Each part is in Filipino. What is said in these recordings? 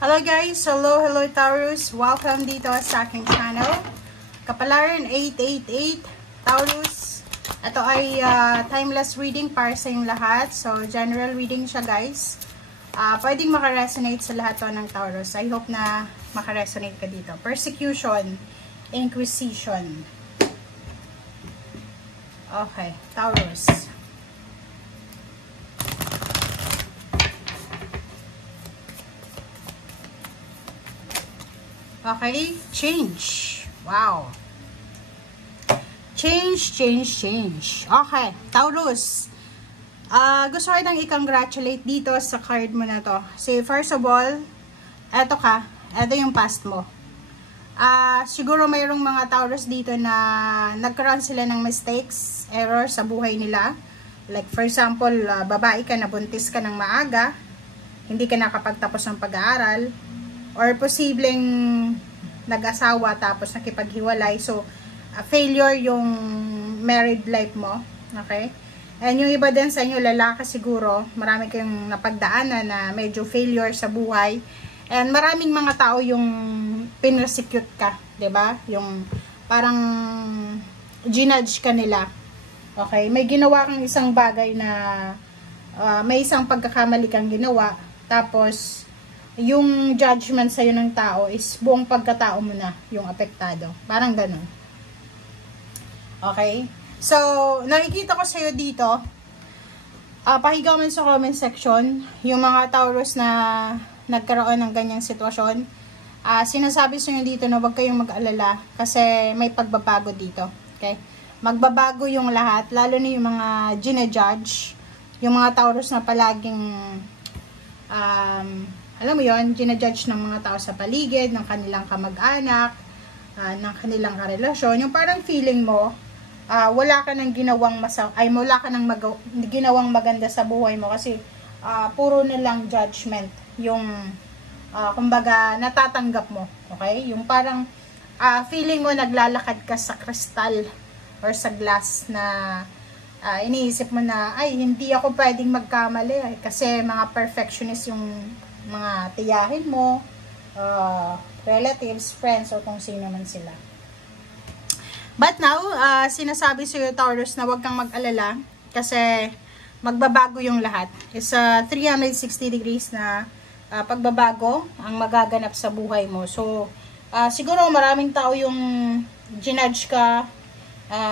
Hello guys! Hello Taurus! Welcome dito sa aking channel. Kapalaran 888 Taurus. Ito ay timeless reading para sa inyong lahat. So, general reading siya guys. Pwedeng makaresonate sa lahat to ng Taurus. I hope na makaresonate ka dito. Persecution, Inquisition. Okay, Taurus. Okay, change. Wow. Change. Okay, Taurus. Gusto ko itang i-congratulate dito sa card mo na to. See, first of all, eto ka. Eto yung past mo. Siguro mayroong mga Taurus dito na nagkaroon sila ng mistakes, error sa buhay nila. Like for example, babae ka, nabuntis ka ng maaga, hindi ka nakapagtapos ng pag-aaral, or posibleng nag-asawa tapos nakipaghiwalay. So, failure yung married life mo. Okay? And yung iba din sa inyo, lalaki siguro, marami kayong napagdaanan na medyo failure sa buhay. And maraming mga tao yung pinresecute ka. 'Di ba? Yung parang ginudge ka nila. Okay? May ginawa kang isang bagay na may isang pagkakamali kang ginawa. Tapos, yung judgment sa'yo ng tao is buong pagkatao mo na yung apektado. Parang ganun. Okay? So, nakikita ko sa'yo dito, pahigaw mo sa comment section, yung mga Taurus na nagkaroon ng ganyang sitwasyon. Sinasabi sa'yo dito na huwag kayong mag-alala kasi may pagbabago dito. Okay? Magbabago yung lahat, lalo na yung mga ginajudge, yung mga Taurus na palaging alam mo yon, ginajudge ng mga tao sa paligid, ng kanilang kamag-anak, ng kanilang karelasyon. Yung parang feeling mo, wala ka nang ginawang wala ka nang ginawang maganda sa buhay mo kasi puro na lang judgment yung kumbaga natatanggap mo. Okay? Yung parang feeling mo naglalakad ka sa kristal or sa glass na iniisip mo na ay hindi ako pwedeng magkamali kasi mga perfectionist yung mga tiyahin mo, relatives, friends, o kung sino man sila. But now, sinasabi sa'yo Taurus na huwag kang mag-alala kasi magbabago yung lahat. It's a 360 degrees na pagbabago ang magaganap sa buhay mo. So, siguro maraming tao yung ginudge ka,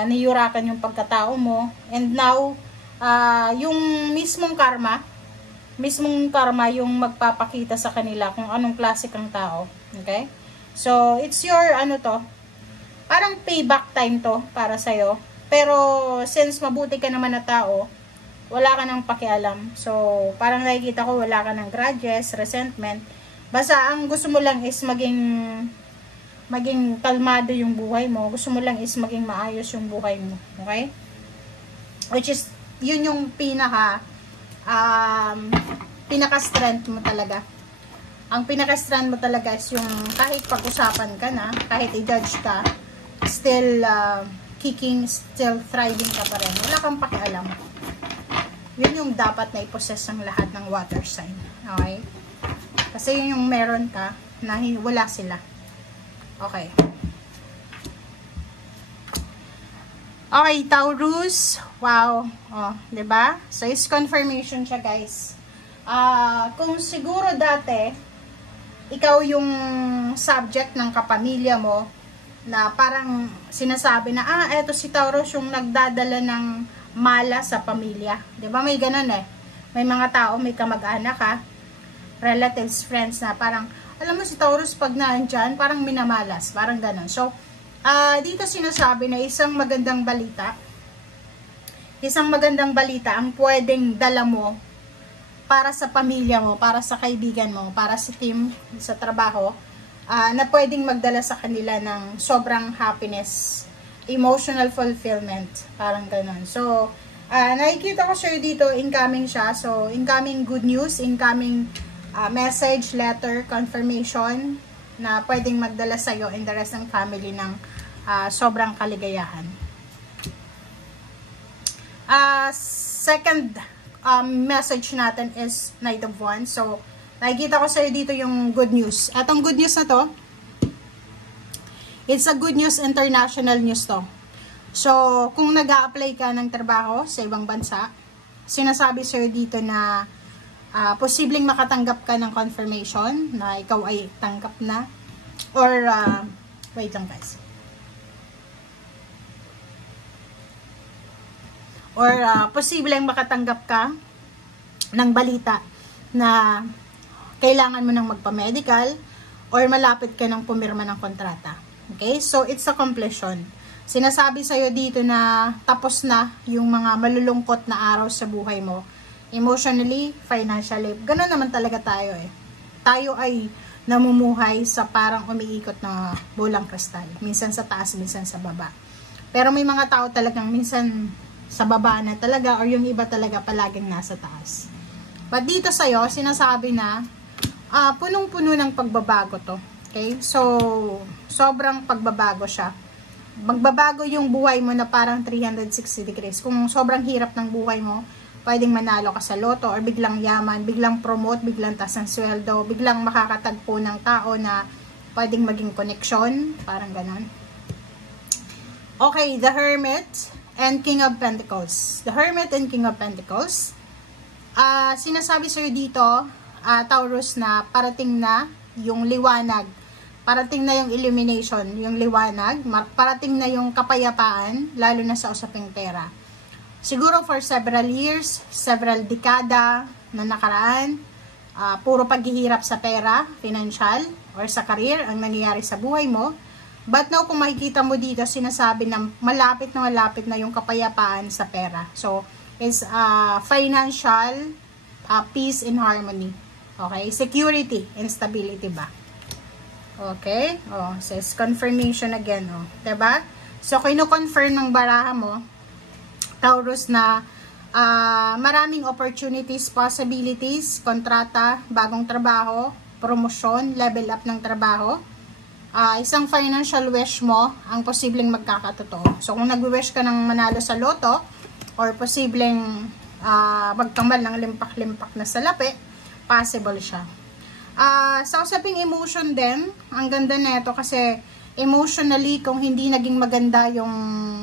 niyurakan yung pagkatao mo, and now, yung mismong karma yung magpapakita sa kanila kung anong klase kang tao. Okay? So, it's your, parang payback time to para sa'yo. Pero, since mabuti ka naman na tao, wala ka nang pakialam. So, parang nakikita ko, wala ka ng grudges, resentment. Basta, ang gusto mo lang is maging kalmado yung buhay mo. Gusto mo lang is maging maayos yung buhay mo. Okay? Which is, yun yung pinaka-strength mo talaga. Ang pinaka-strength mo talaga is yung kahit pag-usapan ka na, kahit i-judge ka, still kicking, still thriving ka pa rin. Wala kang pakialam. Yun yung dapat na i-possess ng lahat ng water sign. Okay? Kasi yun yung meron ka na wala sila. Okay. Okay, Taurus. Wow. Oh, 'di ba? So, is confirmation siya, guys. Kung siguro dati ikaw yung subject ng kapamilya mo na parang sinasabi na eto si Taurus yung nagdadala ng mala sa pamilya. 'Di ba? May ganun eh. May mga tao, may kamag-anak relatives, friends na parang alam mo si Taurus pag naandyan, parang minamalas, parang ganun. So, dito sinasabi na isang magandang balita ang pwedeng dala mo para sa pamilya mo, para sa kaibigan mo, para sa team, sa trabaho, na pwedeng magdala sa kanila ng sobrang happiness, emotional fulfillment, parang ganun. So, nakikita ko sa'yo dito, incoming siya. So, incoming good news, incoming message, letter, confirmation, na pwedeng magdala sa'yo and the rest ng family ng sobrang kaligayahan. Second message natin is Knight of Wands. So, Nakikita ko sa'yo dito yung good news. Etong good news na to, it's a good news, international news to. So, kung nag-a-apply ka ng trabaho sa ibang bansa, sinasabi sa'yo dito na posibleng makatanggap ka ng confirmation na ikaw ay tanggap na. Or, wait lang guys. Or, posibleng makatanggap ka ng balita na kailangan mo nang magpa-medical or malapit ka nang pumirma ng kontrata. Okay? So, it's a completion. Sinasabi sa'yo dito na tapos na yung mga malulungkot na araw sa buhay mo. Emotionally, financially. Ganun naman talaga tayo eh. Tayo ay namumuhay sa parang umiikot na bolang kristal. Minsan sa taas, minsan sa baba. Pero may mga tao talagang minsan sa baba na talaga or yung iba talaga palaging nasa taas. But dito sa'yo, sinasabi na punong-puno ng pagbabago to. Okay? So, sobrang pagbabago siya. Magbabago yung buhay mo na parang 360 degrees. Kung sobrang hirap ng buhay mo, pwedeng manalo ka sa loto or biglang yaman, biglang promote, biglang taas ng sweldo, biglang makakatagpo ng tao na pwedeng maging connection, parang ganon. Okay, the Hermit and King of Pentacles. The Hermit and King of Pentacles. Sinasabi sa'yo dito, Taurus, na parating na yung liwanag, parating na yung illumination, yung liwanag, parating na yung kapayapaan, lalo na sa usaping pera. Siguro for several years, several dekada na nakaraan, puro paghihirap sa pera, financial, or sa career ang nangyayari sa buhay mo. But now, kung makikita mo dito, sinasabi na malapit na yung kapayapaan sa pera. So, is financial peace and harmony. Okay? Security and stability ba? Okay? Oh, says confirmation again. Oh. Diba? So, kino-confirm ng baraha mo, Taurus, na maraming opportunities, possibilities, kontrata, bagong trabaho, promotion, level up ng trabaho. Isang financial wish mo ang posibleng magkakatotoo. So, kung nag-wish ka ng manalo sa loto, or posibleng magkamal ng limpak-limpak na salapi, possible siya. Sa usaping emotion din, ang ganda nito kasi emotionally, kung hindi naging maganda yung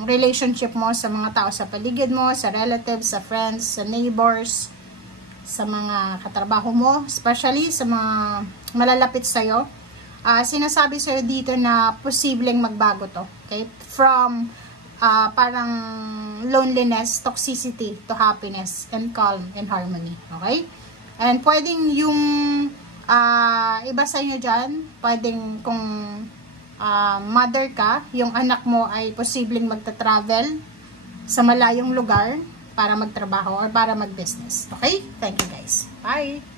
relationship mo sa mga tao sa paligid mo, sa relatives, sa friends, sa neighbors, sa mga katrabaho mo, especially sa mga malalapit sa'yo, sinasabi sa'yo dito na posibleng magbago to. Okay? From parang loneliness, toxicity, to happiness, and calm, and harmony. Okay? And pwedeng yung iba sa inyo dyan, pwedeng kung mother ka, yung anak mo ay posibleng magta-travel sa malayong lugar para magtrabaho or para mag-business. Okay? Thank you guys. Bye!